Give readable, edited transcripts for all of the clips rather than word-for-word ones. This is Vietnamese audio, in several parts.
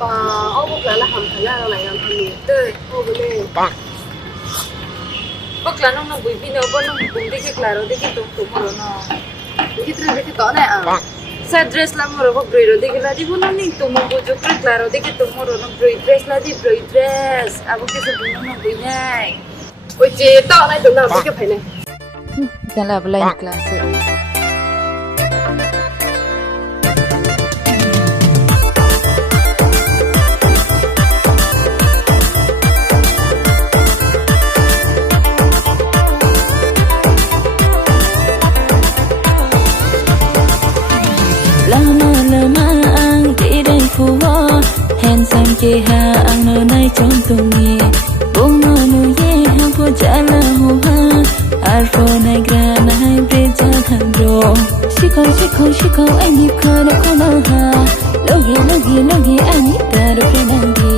ô bốc là hầm thằng là này làm thằng gì tươi ô bên đây bốc là nó bụi pin nó bốc nó bụi đi cái claro đi cái tụng mà nó đi cái to này à sa dress là mà bốc rồi đi cái là đi bốc nó nín tụng mà bụi cho cái claro đi cái tụng mà nó bụi dress là đi bụi dress à bốc cái số bụi nó bụi này ôi chị to này tụng nào đi cái phải này cái là blind class lama ang di dai fuwa handsome ke ha ang no nai chom tung ye bong no nu ye ha po jala ho ha alpha nai gra nai bre ja thang ro shiko ai ni kha no kha na ha logi ai ni ta ro ke nang di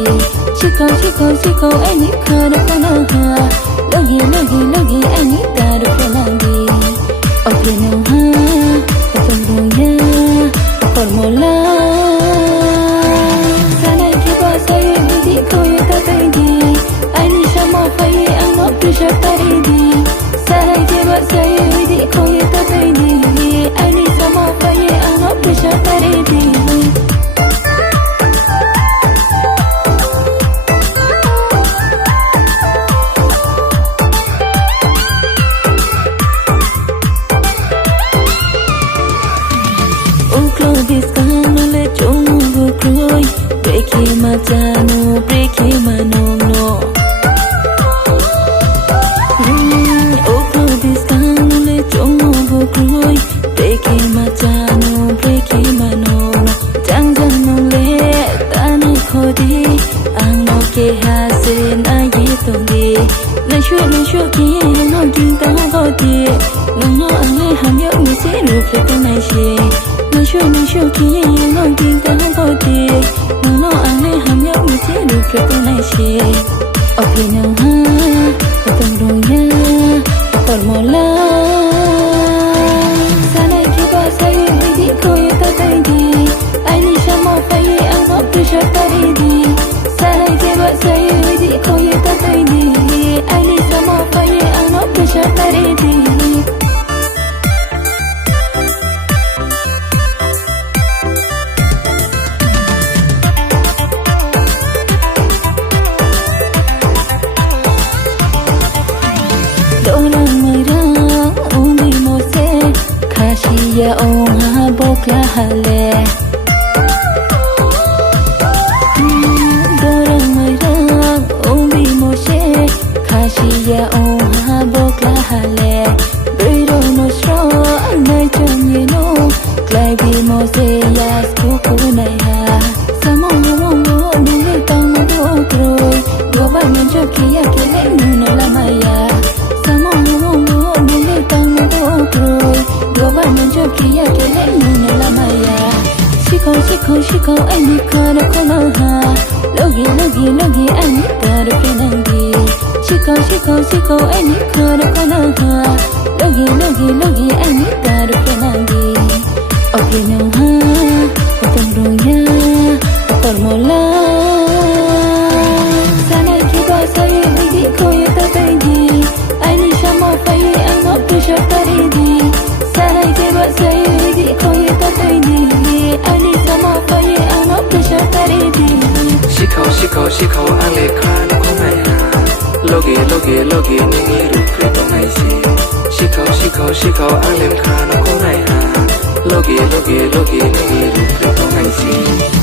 shiko ai ni kha no kha na ha logi ai ni ta ro ke nang di okay no ha ta ro ya formula sanai ke ba sai di ko ye ta tai di ai ni sama pai ang no pressure tari di sanai ke ba sai di ko ye ta tai di ai ni sama pai ang no pressure tari di Majano breaki manono Oko distano le chomo bokroi breaki majano breaki manono Jangjano le tane khodi angno ke hase na ye tongi Na shwe ki no tin ta khodi no ane hamyo mi se ru phete nai she Na shwe ki no tin ta khodi no ane hamyo mi se ru phete nai she okay no ha patang ro ya formula sanai ke ba sai di ko ye ta tai di ai ni shamo pai ang no pressure tari di sanai ke ba sai di ko ye ta tai di ai ni shamo pai ang no pressure tari di ya oh ha bokla hale dorang mai rang omi mo she khashi ya oh ha bokla hale biro no stro nai chon ye no klai bi mo se ya sku nai ha samo mo ni le tang mo do kroi go ba men jo ki ya ke le no la maya samo mo ni le tang mo do kroi Goba menjo kia ke le nuna la maya Shiko ai ni kha no kono ha Logi ai ni ta ro ke nang di Shiko ai ni kha no kono ha Logi ai ni ta ro ke nang di Okay no ha Patang ro ya formula Sanai ke ba sai di ko ye ta tai di ai ni shamo pai ang no pressure tari di Sanai ke ba sai di ko ye ta tai di ai ni sama pai ang no pressure tari di Shiko ang le kha no ko nai ha Logi ni ni ru pre to nai si Shiko ang le kha no ko nai ha Logi ni ni ru pre to nai si